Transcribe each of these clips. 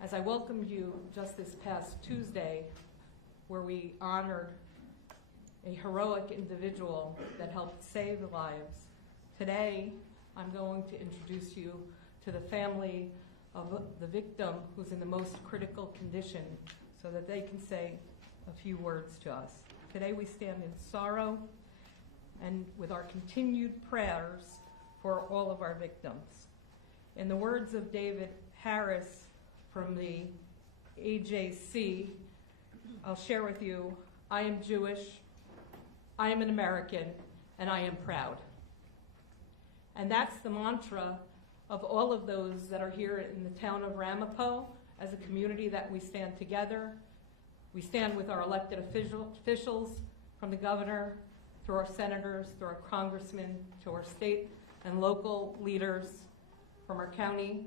As I welcomed you just this past Tuesday, where we honored a heroic individual that helped save lives, today I'm going to introduce you to the family of the victim who's in the most critical condition so that they can say a few words to us. Today we stand in sorrow and with our continued prayers for all of our victims. In the words of David Harris from the AJC, I'll share with you, I am Jewish, I am an American, and I am proud. And that's the mantra of all of those that are here in the town of Ramapo. As a community that we stand together. We stand with our elected officials, from the governor, through our senators, through our congressmen, to our state and local leaders, from our county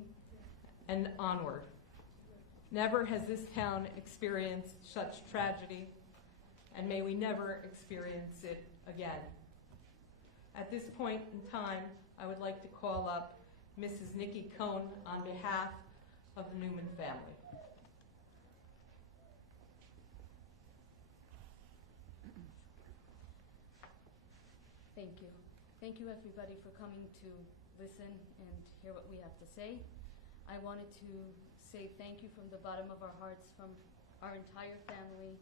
and onward. Never has this town experienced such tragedy, and may we never experience it again. At this point in time, I would like to call up Mrs. Nikki Cohn on behalf of the Newman family. Thank you. Thank you everybody for coming to listen and hear what we have to say. I wanted to say thank you from the bottom of our hearts, from our entire family,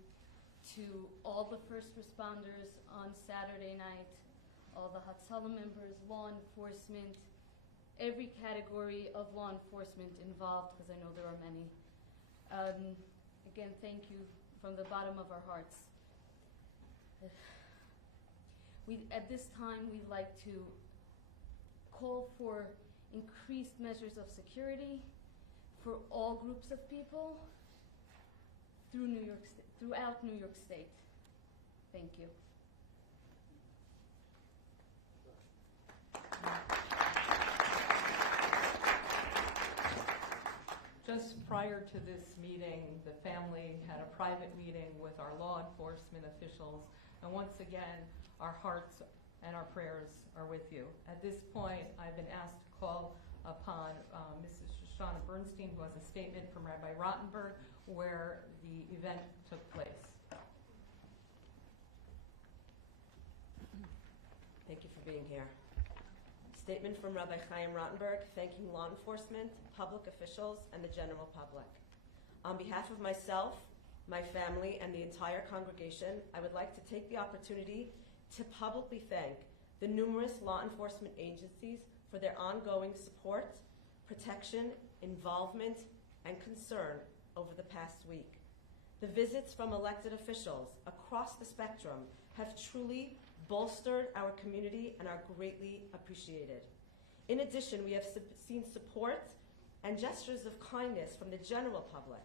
to all the first responders on Saturday night, all the Hatzalah members, law enforcement, every category of law enforcement involved, because I know there are many. Again, thank you from the bottom of our hearts. At this time, we'd like to call for increased measures of security for all groups of people throughout New York State. Thank you. Just prior to this meeting, the family had a private meeting with our law enforcement officials, and once again, our hearts and our prayers are with you. At this point, I've been asked to call upon Mrs. Shoshana Bernstein, who has a statement from Rabbi Rottenberg, where the event took place. Thank you for being here. Statement from Rabbi Chaim Rottenberg, thanking law enforcement, public officials, and the general public. On behalf of myself, my family, and the entire congregation, I would like to take the opportunity to publicly thank the numerous law enforcement agencies for their ongoing support, protection, involvement, and concern over the past week. The visits from elected officials across the spectrum have truly bolstered our community and are greatly appreciated. In addition, we have seen support and gestures of kindness from the general public,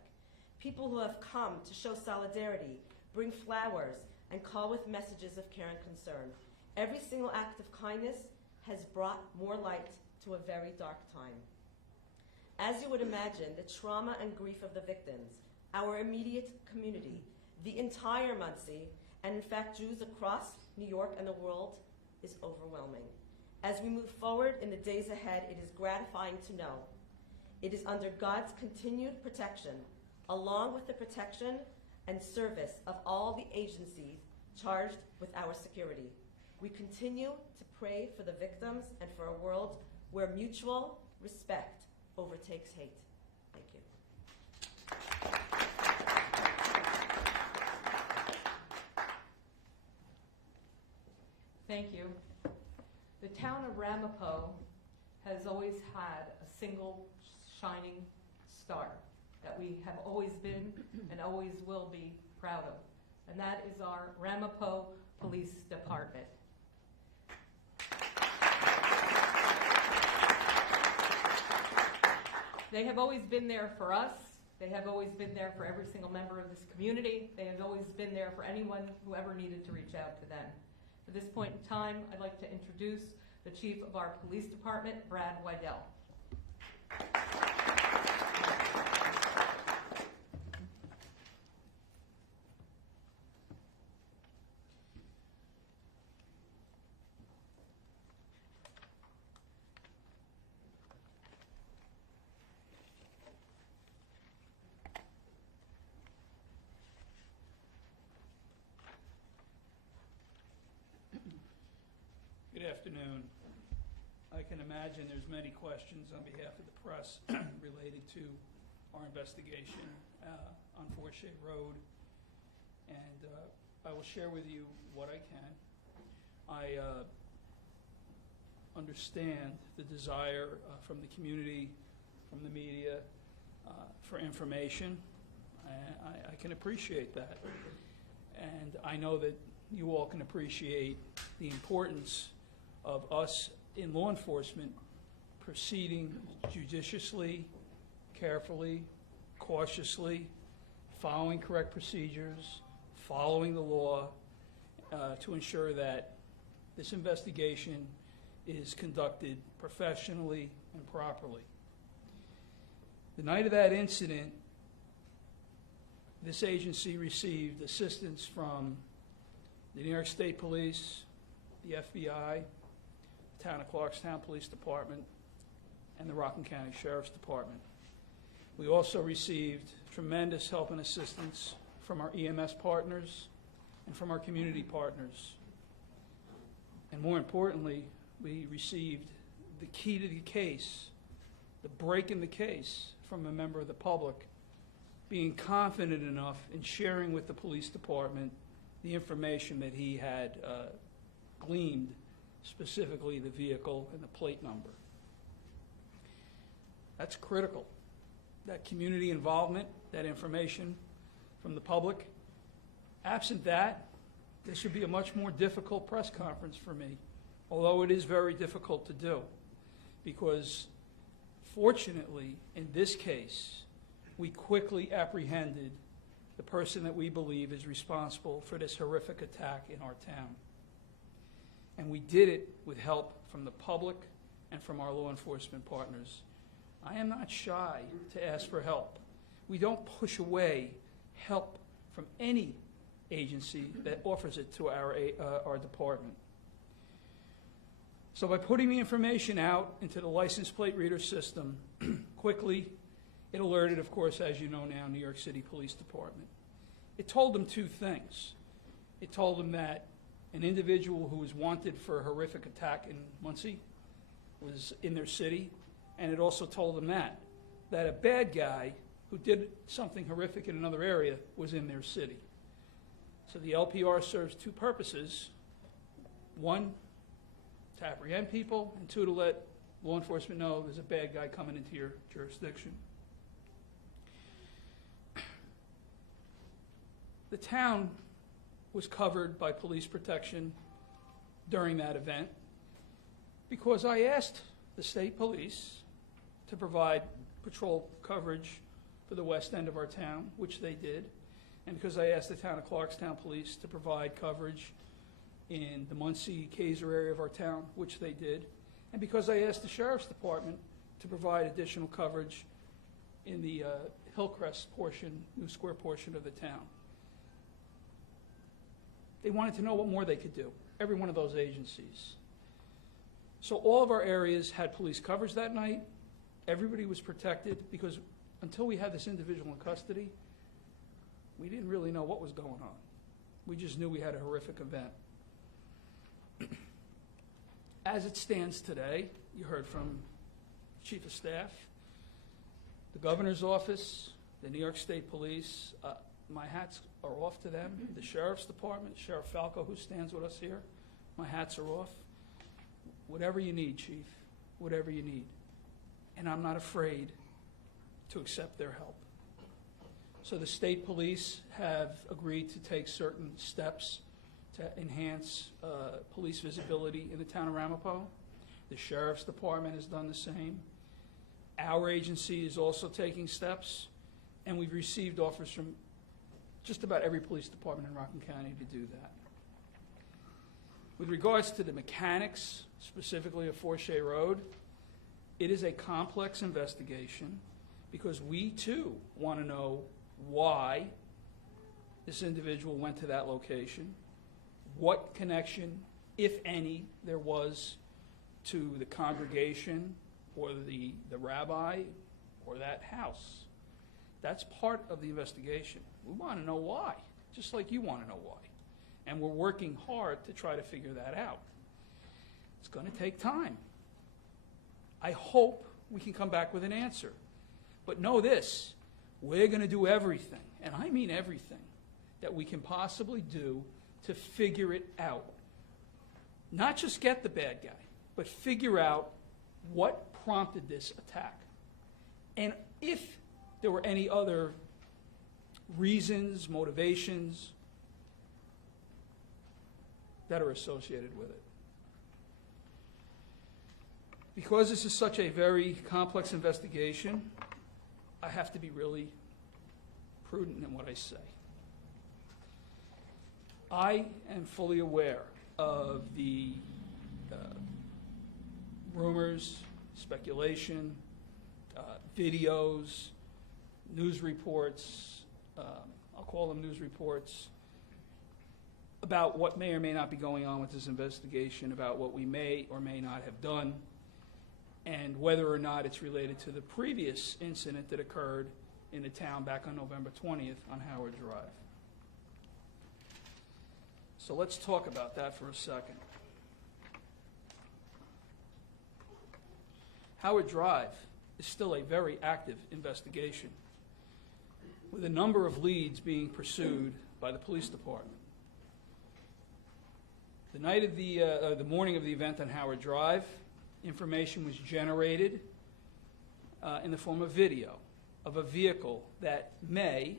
people who have come to show solidarity, bring flowers, and call with messages of care and concern. Every single act of kindness has brought more light to a very dark time. As you would imagine, the trauma and grief of the victims, our immediate community, the entire Monsey, and in fact Jews across New York and the world, is overwhelming. As we move forward in the days ahead, it is gratifying to know it is under God's continued protection, along with the protection and service of all the agencies charged with our security. We continue to pray for the victims and for a world where mutual respect overtakes hate. Thank you. Thank you. The town of Ramapo has always had a single shining star that we have always been and always will be proud of, and that is our Ramapo Police Department. They have always been there for us. They have always been there for every single member of this community. They have always been there for anyone who ever needed to reach out to them. At this point in time, I'd like to introduce the Chief of our Police Department, Brad Wydell. afternoon. I can imagine there's many questions on behalf of the press related to our investigation on Forshey Road, and I will share with you what I can. I understand the desire from the community, from the media, for information. I can appreciate that. And I know that you all can appreciate the importance of us in law enforcement proceeding judiciously, carefully, cautiously, following correct procedures, following the law, to ensure that this investigation is conducted professionally and properly. The night of that incident, this agency received assistance from the New York State Police, the FBI, the Town of Clarkstown Police Department, and the Rockland County Sheriff's Department. We also received tremendous help and assistance from our EMS partners and from our community partners. And more importantly, we received the key to the case, the break in the case, from a member of the public, being confident enough in sharing with the police department the information that he had gleaned, specifically the vehicle and the plate number. That's critical. That community involvement, that information from the public. Absent that, this should be a much more difficult press conference for me, although it is very difficult to do, because fortunately, in this case, we quickly apprehended the person that we believe is responsible for this horrific attack in our town. And we did it with help from the public and from our law enforcement partners. I am not shy to ask for help. We don't push away help from any agency that offers it to our department. So by putting the information out into the license plate reader system quickly, it alerted, of course, as you know now, New York City Police Department. It told them two things. It told them that an individual who was wanted for a horrific attack in Muncie was in their city, and it also told them that a bad guy who did something horrific in another area was in their city. So the LPR serves two purposes. One, to apprehend people, and two, to let law enforcement know there's a bad guy coming into your jurisdiction. The town was covered by police protection during that event because I asked the state police to provide patrol coverage for the west end of our town, which they did, and because I asked the Town of Clarkstown Police to provide coverage in the Muncie-Kaiser area of our town, which they did, and because I asked the Sheriff's Department to provide additional coverage in the Hillcrest portion, New Square portion of the town. They wanted to know what more they could do, every one of those agencies. So all of our areas had police coverage that night. Everybody was protected because until we had this individual in custody, we didn't really know what was going on. We just knew we had a horrific event. As it stands today, you heard from Chief of Staff, the Governor's Office, the New York State Police. My hats are off to them. The Sheriff's Department, Sheriff Falco, who stands with us here, my hats are off. Whatever you need, Chief, whatever you need. And I'm not afraid to accept their help. So the state police have agreed to take certain steps to enhance police visibility in the town of Ramapo. The Sheriff's Department has done the same. Our agency is also taking steps, and we've received offers from just about every police department in Rockland County to do that. With regards to the mechanics, specifically of Forshey Road, it is a complex investigation because we too want to know why this individual went to that location, what connection, if any, there was to the congregation or the rabbi or that house. That's part of the investigation. We want to know why, just like you want to know why. And we're working hard to try to figure that out. It's going to take time. I hope we can come back with an answer. But know this, we're going to do everything, and I mean everything, that we can possibly do to figure it out. Not just get the bad guy, but figure out what prompted this attack. And if there were any other reasons, motivations that are associated with it. Because this is such a very complex investigation, I have to be really prudent in what I say. I am fully aware of the rumors, speculation, videos, news reports, I'll call them news reports, about what may or may not be going on with this investigation, about what we may or may not have done, and whether or not it's related to the previous incident that occurred in the town back on November 20th on Howard Drive. So let's talk about that for a second. Howard Drive is still a very active investigation, with a number of leads being pursued by the police department. The night of the morning of the event on Howard Drive, information was generated in the form of video of a vehicle that may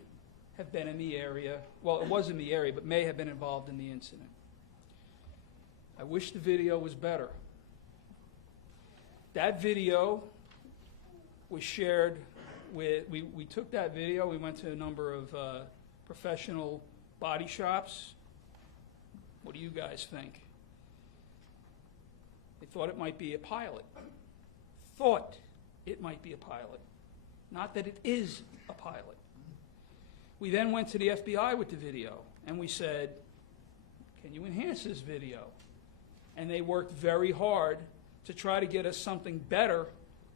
have been in the area, well, it was in the area, but may have been involved in the incident. I wish the video was better. That video was shared with, we took that video, we went to a number of professional body shops. What do you guys think? They thought it might be a pilot. Thought it might be a pilot. Not that it is a pilot. We then went to the FBI with the video, and we said, can you enhance this video? And they worked very hard to try to get us something better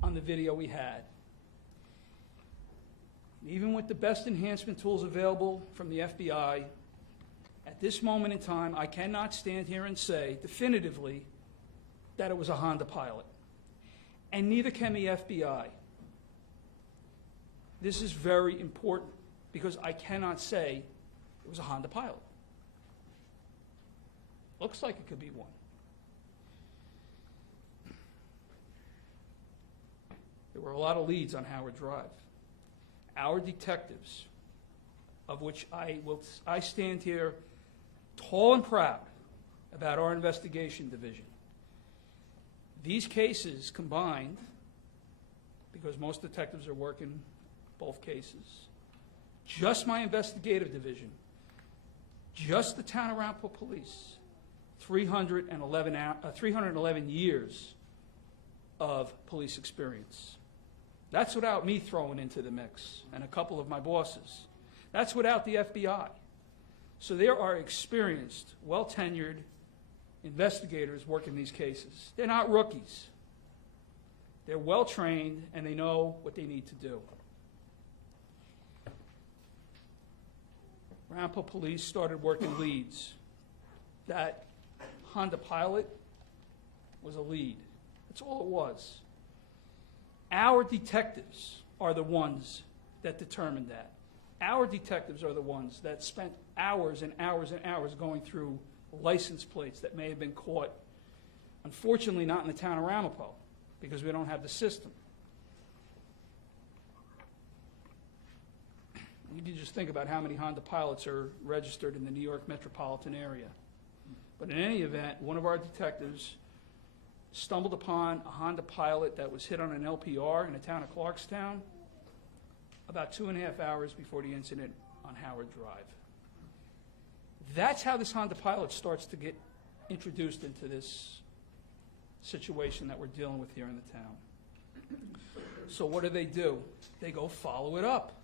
on the video we had. Even with the best enhancement tools available from the FBI, at this moment in time, I cannot stand here and say definitively that it was a Honda Pilot. And neither can the FBI. This is very important because I cannot say it was a Honda Pilot. Looks like it could be one. There were a lot of leads on Howard Drive. Our detectives, of which I stand here tall and proud about our investigation division. These cases combined, because most detectives are working both cases, just my investigative division, just the town of Arapahoe Police, 311 years of police experience. That's without me throwing into the mix and a couple of my bosses. That's without the FBI. So there are experienced, well-tenured investigators working these cases. They're not rookies. They're well-trained, and they know what they need to do. Arapahoe Police started working leads. That Honda Pilot was a lead. That's all it was. Our detectives are the ones that determined that. Our detectives are the ones that spent hours and hours and hours going through license plates that may have been caught, unfortunately not in the town of Ramapo, because we don't have the system. You can just think about how many Honda Pilots are registered in the New York metropolitan area. But in any event, one of our detectives stumbled upon a Honda Pilot that was hit on an LPR in the town of Clarkstown about 2.5 hours before the incident on Howard Drive. That's how this Honda Pilot starts to get introduced into this situation that we're dealing with here in the town. So what do? They go follow it up.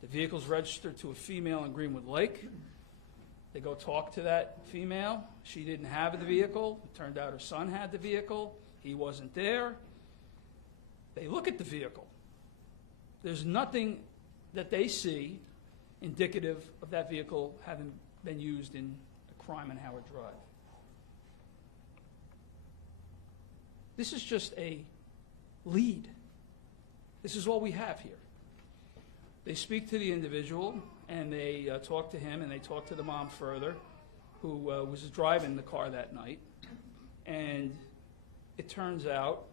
The vehicle's registered to a female in Greenwood Lake. They go talk to that female. She didn't have the vehicle. It turned out her son had the vehicle. He wasn't there. They look at the vehicle. There's nothing that they see indicative of that vehicle having been used in a crime on Howard Drive. This is just a lead. This is all we have here. They speak to the individual, and they talk to him, and they talk to the mom further, who was driving the car that night. And it turns out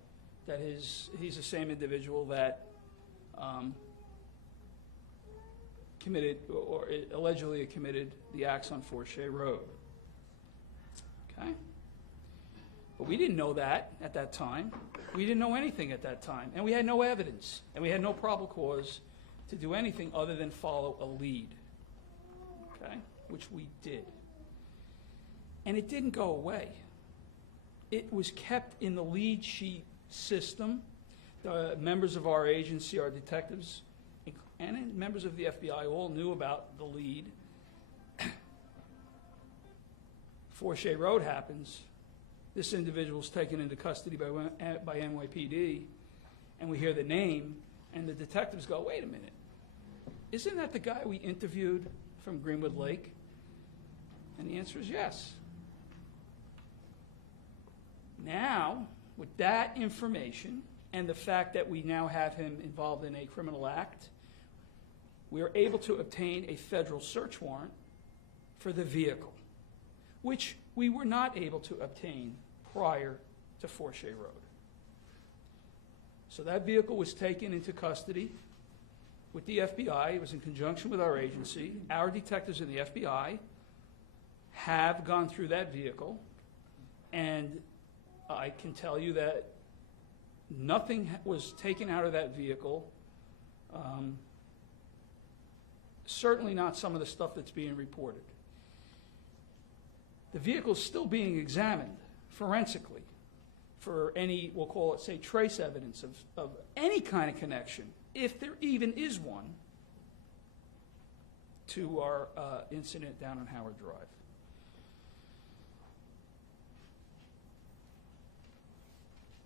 that he's the same individual that committed, or allegedly committed, the acts on Forshey Road. Okay? But we didn't know that at that time. We didn't know anything at that time. And we had no evidence. And we had no probable cause to do anything other than follow a lead. Okay? Which we did. And it didn't go away. It was kept in the lead sheet system. The members of our agency, our detectives, and members of the FBI all knew about the lead. Forshey Road happens. This individual is taken into custody by NYPD, and we hear the name, and the detectives go, wait a minute, isn't that the guy we interviewed from Greenwood Lake? And the answer is yes. Now, with that information and the fact that we now have him involved in a criminal act, we are able to obtain a federal search warrant for the vehicle, which we were not able to obtain prior to Forshey Road. So that vehicle was taken into custody with the FBI. It was in conjunction with our agency. Our detectives in the FBI have gone through that vehicle, and I can tell you that nothing was taken out of that vehicle. Certainly not some of the stuff that's being reported. The vehicle is still being examined forensically for any, we'll call it, say, trace evidence of any kind of connection, if there even is one, to our incident down on Howard Drive.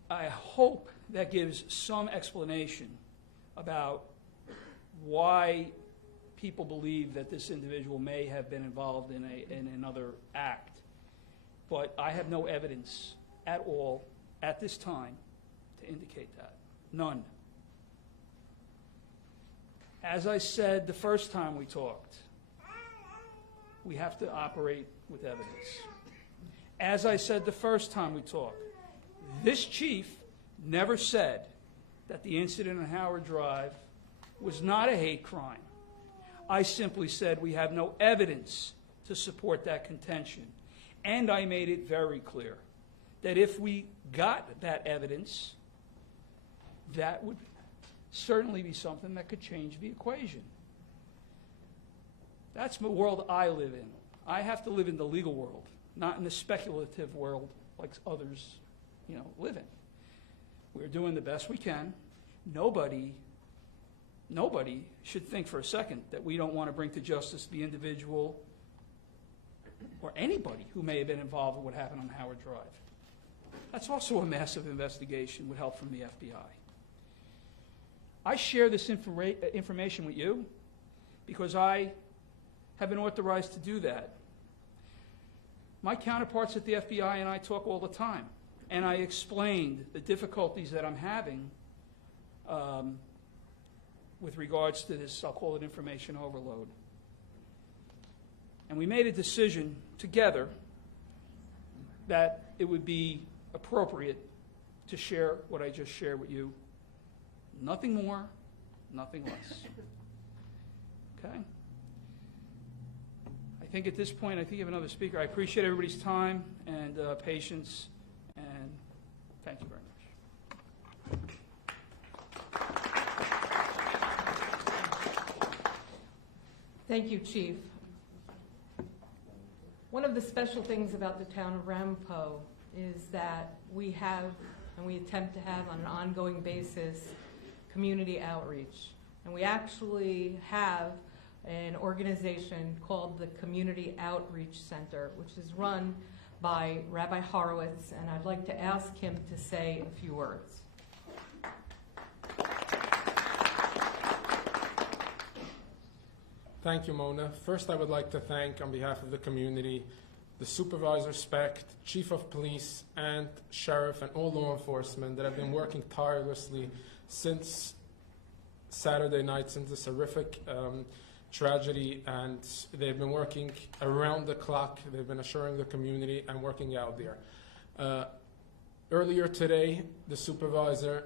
I hope that gives some explanation about why people believe that this individual may have been involved in another act. But I have no evidence at all at this time to indicate that. None. As I said the first time we talked, we have to operate with evidence. As I said the first time we talked, this chief never said that the incident on Howard Drive was not a hate crime. I simply said we have no evidence to support that contention. And I made it very clear that if we got that evidence, that would certainly be something that could change the equation. That's the world I live in. I have to live in the legal world, not in the speculative world like others, live in. We're doing the best we can. Nobody should think for a second that we don't want to bring to justice the individual or anybody who may have been involved in what happened on Howard Drive. That's also a massive investigation with help from the FBI. I share this information with you because I have been authorized to do that. My counterparts at the FBI and I talk all the time, and I explained the difficulties that I'm having with regards to this, I'll call it information overload. And we made a decision together that it would be appropriate to share what I just shared with you. Nothing more, nothing less. Okay? I think at this point, I think you have another speaker. I appreciate everybody's time and patience, and thank you very much. Thank you, Chief. One of the special things about the town of Ramapo is that we have, and we attempt to have on an ongoing basis, community outreach. And we actually have an organization called the Community Outreach Center, which is run by Rabbi Horowitz, and I'd like to ask him to say a few words. Thank you, Mona. First, I would like to thank, on behalf of the community, the supervisor spec, chief of police, and sheriff, and all law enforcement that have been working tirelessly since Saturday night, since this horrific tragedy, and they've been working around the clock. They've been assuring the community and working out there. Earlier today, the supervisor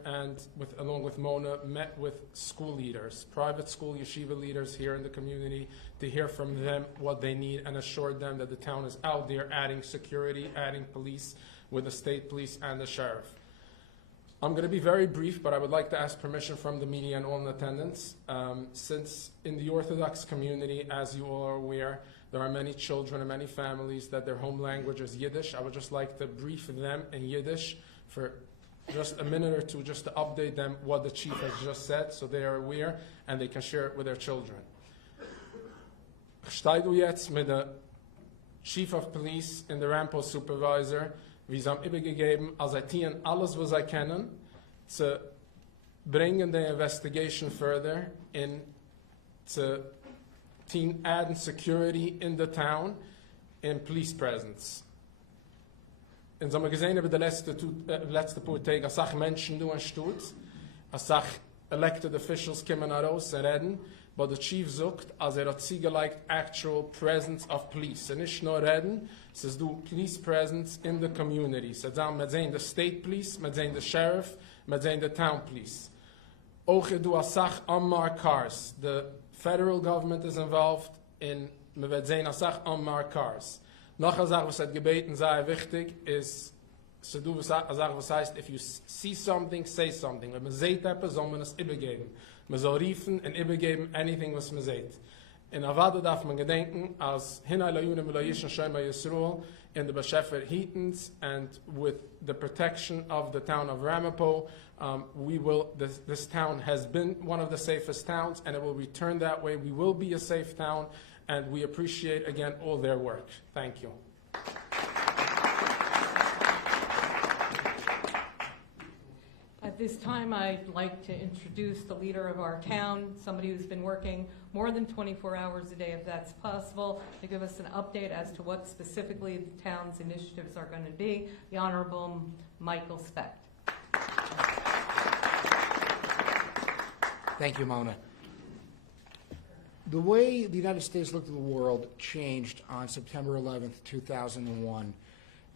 along with Mona met with school leaders, private school yeshiva leaders here in the community, to hear from them what they need, and assured them that the town is out there adding security, adding police with the state police and the sheriff. I'm going to be very brief, but I would like to ask permission from the media and all in attendance. Since in the Orthodox community, as you all are aware, there are many children and many families that their home language is Yiddish. I would just like to brief them in Yiddish for just a minute or two, just to update them what the chief has just said, so they are aware and they can share it with their children. Ich stehe jetzt mit der Chief of Police und der Rampage Supervisor, wie sie haben übergegeben, als sie tun alles, was sie kennen, zu bringen the investigation further in to add security in the town and police presence. Und so haben wir gesehen über die letzte paar Tage, als auch Menschen du anstutz, als auch elected officials kommen heraus und reden, but the chief sagt, als hat zugelegt actual presence of police. Und nicht nur reden, es ist du police presence in the community. So dann wir sehen the state police, wir sehen the sheriff, wir sehen the town police. Auch du als auch unmarked cars. The federal government is involved in, wir werden sehen als auch unmarked cars. Noch eine Sache, was hat gebeten, sehr wichtig, ist, so du was heißt, if you see something, say something. Wenn man sieht etwas, soll man es übergeben. Man soll riefen und übergeben anything, was man sieht. In Avada darf man gedenken, als Hinai Layunim Layishan Shema Yisroel in the Beshefer Heatons and with the protection of the town of Ramapo, this town has been one of the safest towns and it will return that way. We will be a safe town and we appreciate again all their work. Thank you. At this time, I'd like to introduce the leader of our town, somebody who's been working more than 24 hours a day, if that's possible, to give us an update as to what specifically the town's initiatives are going to be, the Honorable Michael Specht. Thank you, Mona. The way the United States looked at the world changed on September 11th, 2001.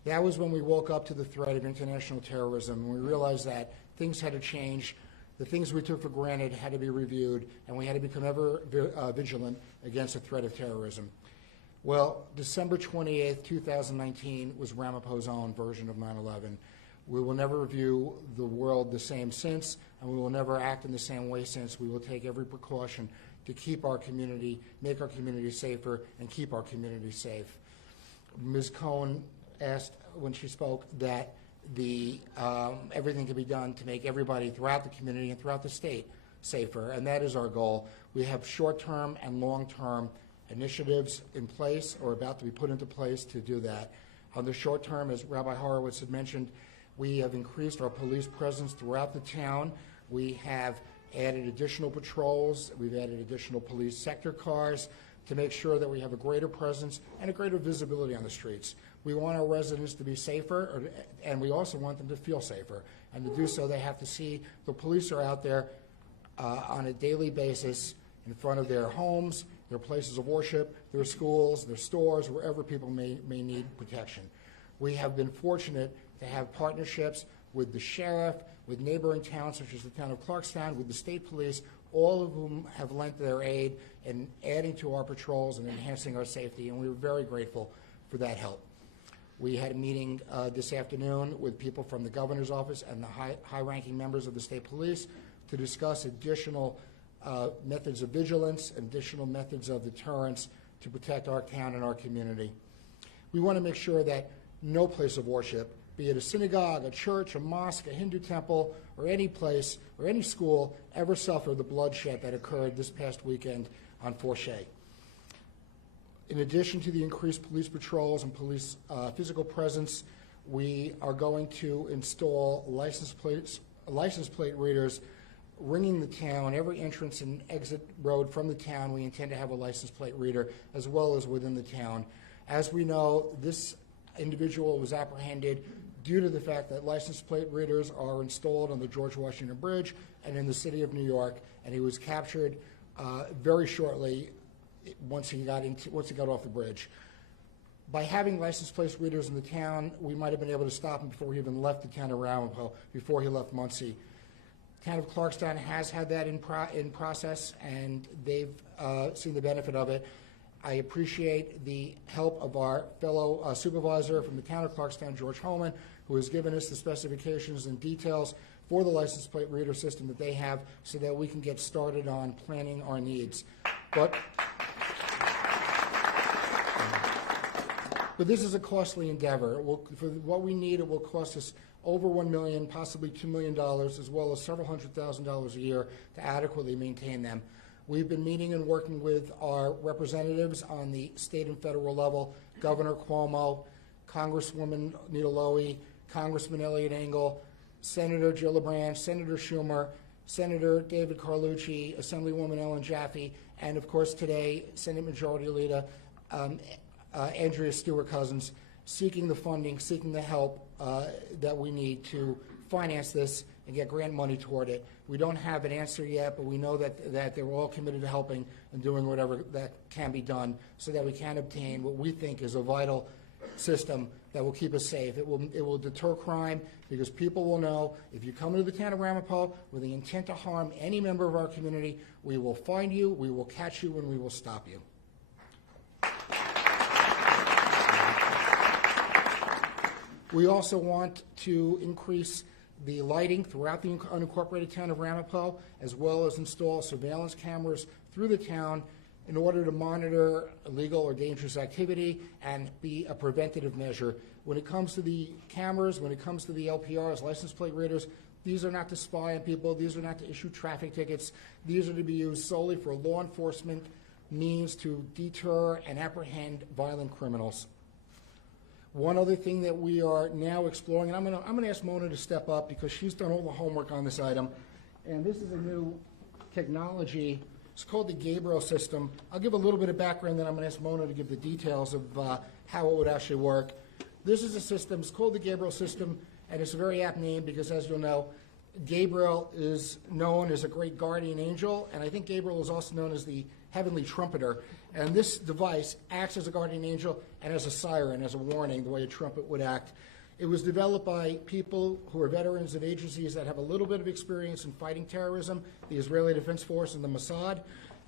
That was when we woke up to the threat of international terrorism, and we realized that things had to change. The things we took for granted had to be reviewed, and we had to become ever vigilant against the threat of terrorism. Well, December 28th, 2019 was Ramapo's own version of 9/11. We will never view the world the same since, and we will never act in the same way since. We will take every precaution to keep our community, make our community safer, and keep our community safe. Ms. Cohen asked when she spoke that everything can be done to make everybody throughout the community and throughout the state safer, and that is our goal. We have short-term and long-term initiatives in place or about to be put into place to do that. On the short term, as Rabbi Horowitz had mentioned, we have increased our police presence throughout the town. We have added additional patrols. We've added additional police sector cars to make sure that we have a greater presence and a greater visibility on the streets. We want our residents to be safer, and we also want them to feel safer. And to do so, they have to see the police are out there on a daily basis in front of their homes, their places of worship, their schools, their stores, wherever people may need protection. We have been fortunate to have partnerships with the sheriff, with neighboring towns such as the town of Clarkstown, with the state police, all of whom have lent their aid in adding to our patrols and enhancing our safety, and we were very grateful for that help. We had a meeting this afternoon with people from the governor's office and the high-ranking members of the state police to discuss additional methods of vigilance, additional methods of deterrence to protect our town and our community. We want to make sure that no place of worship, be it a synagogue, a church, a mosque, a Hindu temple, or any place or any school, ever suffer the bloodshed that occurred this past weekend on Forshey. In addition to the increased police patrols and police physical presence, we are going to install license plate readers ringing the town. Every entrance and exit road from the town, we intend to have a license plate reader, as well as within the town. As we know, this individual was apprehended due to the fact that license plate readers are installed on the George Washington Bridge and in the city of New York, and he was captured very shortly once he got off the bridge. By having license plate readers in the town, we might have been able to stop him before he even left the town of Ramapo, before he left Muncie. Town of Clarkstown has had that in process, and they've seen the benefit of it. I appreciate the help of our fellow supervisor from the town of Clarkstown, George Holman, who has given us the specifications and details for the license plate reader system that they have so that we can get started on planning our needs. But this is a costly endeavor. For what we need, it will cost us over $1 million, possibly $2 million, as well as several $100,000 a year to adequately maintain them. We've been meeting and working with our representatives on the state and federal level, Governor Cuomo, Congresswoman Nita Lowey, Congressman Elliot Engel, Senator Gillibrand, Senator Schumer, Senator David Carlucci, Assemblywoman Ellen Jaffe, and of course today, Senate Majority Leader Andrea Stewart-Cousins, seeking the funding, seeking the help that we need to finance this and get grant money toward it. We don't have an answer yet, but we know that they're all committed to helping and doing whatever that can be done so that we can obtain what we think is a vital system that will keep us safe. It will deter crime because people will know if you come into the town of Ramapo with the intent to harm any member of our community, we will find you, we will catch you, and we will stop you. We also want to increase the lighting throughout the unincorporated town of Ramapo, as well as install surveillance cameras through the town in order to monitor illegal or dangerous activity and be a preventative measure. When it comes to the cameras, when it comes to the LPRs, license plate readers, these are not to spy on people, these are not to issue traffic tickets, these are to be used solely for law enforcement means to deter and apprehend violent criminals. One other thing that we are now exploring, and I'm going to ask Mona to step up because she's done all the homework on this item, and this is a new technology. It's called the Gabriel system. I'll give a little bit of background, then I'm going to ask Mona to give the details of how it would actually work. This is a system, it's called the Gabriel system, and it's a very apt name because, as you'll know, Gabriel is known as a great guardian angel, and I think Gabriel is also known as the heavenly trumpeter. And this device acts as a guardian angel and as a siren, as a warning, the way a trumpet would act. It was developed by people who are veterans of agencies that have a little bit of experience in fighting terrorism, the Israeli Defense Force and the Mossad.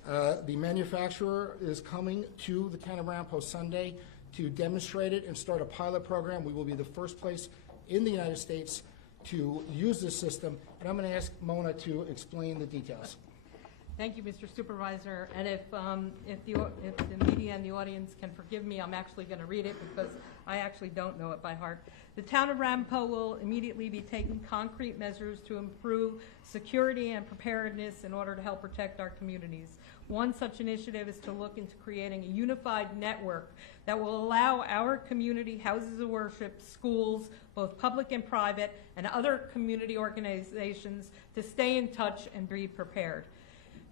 The manufacturer is coming to the town of Ramapo Sunday to demonstrate it and start a pilot program. We will be the first place in the United States to use this system, and I'm going to ask Mona to explain the details. Thank you, Mr. Supervisor. And if the media and the audience can forgive me, I'm actually going to read it because I actually don't know it by heart. The town of Ramapo will immediately be taking concrete measures to improve security and preparedness in order to help protect our communities. One such initiative is to look into creating a unified network that will allow our community houses of worship, schools, both public and private, and other community organizations to stay in touch and be prepared.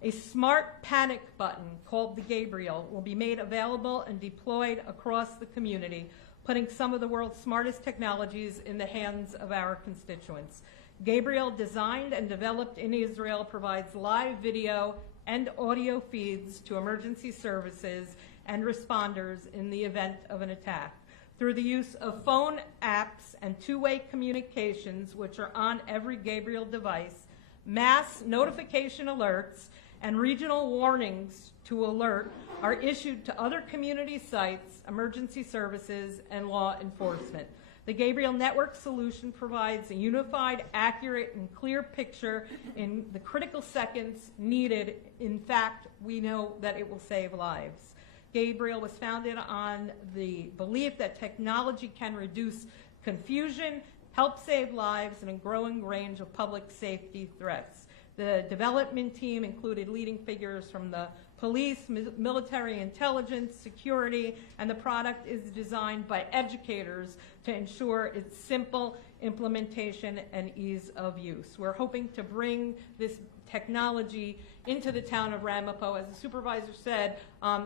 A smart panic button called the Gabriel will be made available and deployed across the community, putting some of the world's smartest technologies in the hands of our constituents. Gabriel, designed and developed in Israel, provides live video and audio feeds to emergency services and responders in the event of an attack. Through the use of phone apps and two-way communications, which are on every Gabriel device, mass notification alerts and regional warnings to alert are issued to other community sites, emergency services, and law enforcement. The Gabriel Network solution provides a unified, accurate, and clear picture in the critical seconds needed. In fact, we know that it will save lives. Gabriel was founded on the belief that technology can reduce confusion, help save lives, and a growing range of public safety threats. The development team included leading figures from the police, military intelligence, security, and the product is designed by educators to ensure its simple implementation and ease of use. We're hoping to bring this technology into the town of Ramapo. As the supervisor said,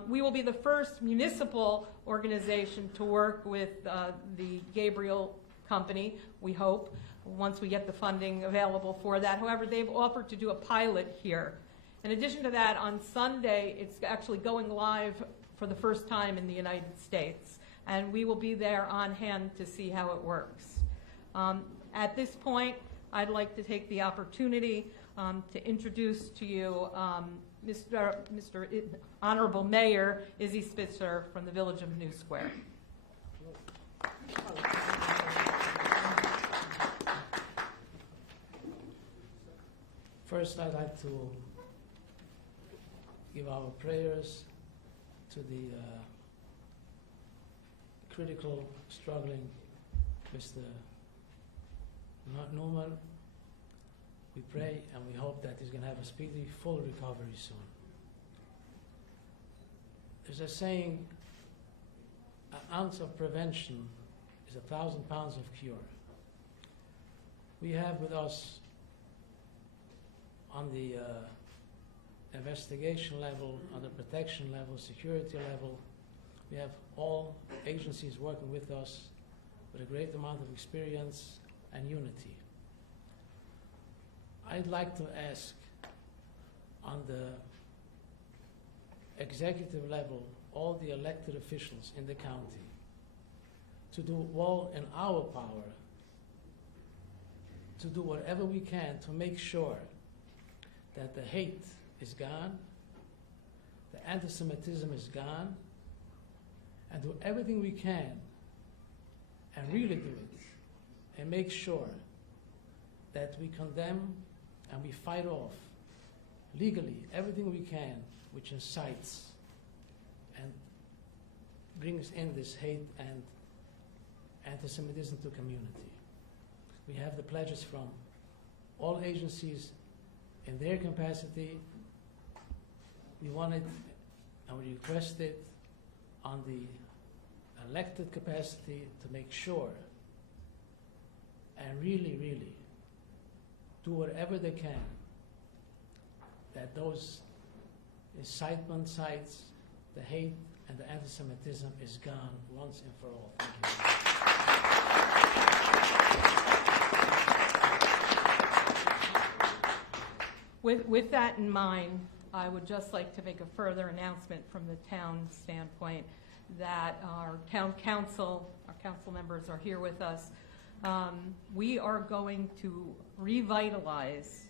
we will be the first municipal organization to work with the Gabriel Company, we hope, once we get the funding available for that. However, they've offered to do a pilot here. In addition to that, on Sunday, it's actually going live for the first time in the United States, and we will be there on hand to see how it works. At this point, I'd like to take the opportunity to introduce to you Mr. Honorable Mayor Izzy Spitzer from the Village of New Square. First, I'd like to give our prayers to the critical, struggling Mr. Newman. We pray and we hope that he's going to have a speedy, full recovery soon. There's a saying, an ounce of prevention is 1,000 pounds of cure. We have with us on the investigation level, on the protection level, security level, we have all agencies working with us with a great amount of experience and unity. I'd like to ask on the executive level, all the elected officials in the county to do all in our power to do whatever we can to make sure that the hate is gone, the anti-Semitism is gone, and do everything we can and really do it and make sure that we condemn and we fight off legally everything we can which incites and brings in this hate and anti-Semitism to community. We have the pledges from all agencies in their capacity. We want it and we request it on the elected capacity to make sure and really, really do whatever they can that those incitement sites, the hate and the anti-Semitism is gone once and for all. Thank you. With that in mind, I would just like to make a further announcement from the town standpoint that our town council, our council members are here with us. We are going to revitalize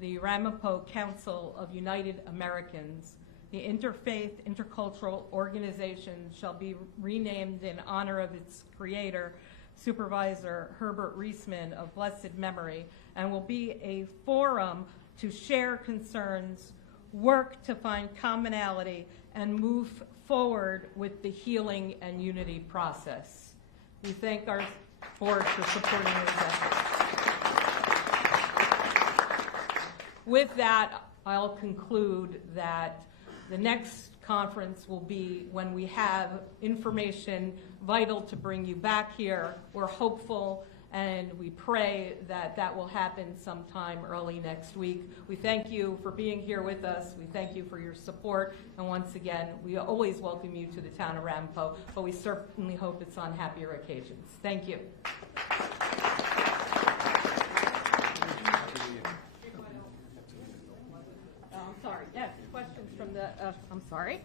the Ramapo Council of United Americans. The interfaith, intercultural organization shall be renamed in honor of its creator, Supervisor Herbert Reisman of blessed memory, and will be a forum to share concerns, work to find commonality, and move forward with the healing and unity process. We thank our board for supporting these efforts. With that, I'll conclude that the next conference will be when we have information vital to bring you back here. We're hopeful and we pray that that will happen sometime early next week. We thank you for being here with us. We thank you for your support. And once again, we always welcome you to the town of Ramapo, but we certainly hope it's on happier occasions. Thank you. I'm sorry. Yes, questions from the, I'm sorry.